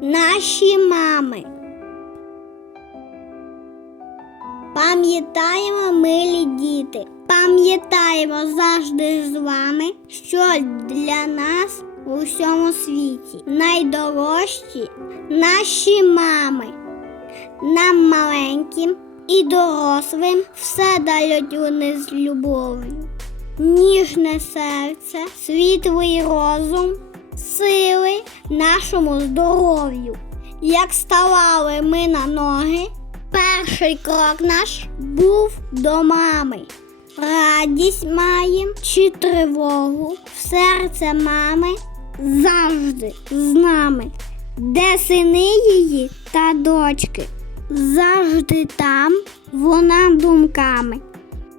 наші мами. Пам'ятаємо, милі діти, пам'ятаємо завжди з вами, що для нас у всьому світі найдорожчі наші мами. Нам маленьким і дорослим все дають вони з любов'ю. Ніжне серце, світлий розум, сили нашому здоров'ю. Як ставали ми на ноги, перший крок наш був до мами. Радість маєм чи тривогу, в серце мами завжди з нами, де сини її та дочки, завжди там вона думками.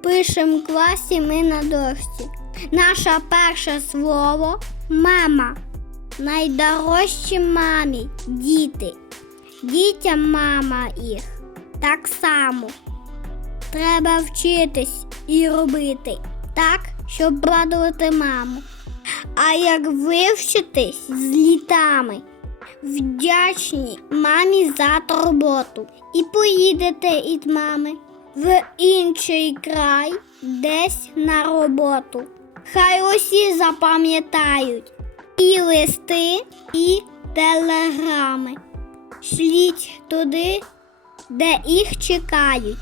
Пишем класі ми на дошці. Наше перше слово мама. Найдорожчі мамі діти. Дітям мама їх так само. Треба вчитись і робити так, щоб радувати маму. А як вивчитись з літами, вдячні мамі за турботу і поїдете від мами в інший край десь на роботу. Хай усі запам'ятають і листи, і телеграми. Шліть туди, де їх чекають.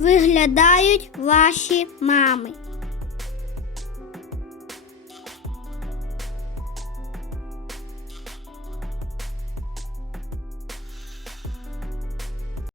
Виглядають ваші мами.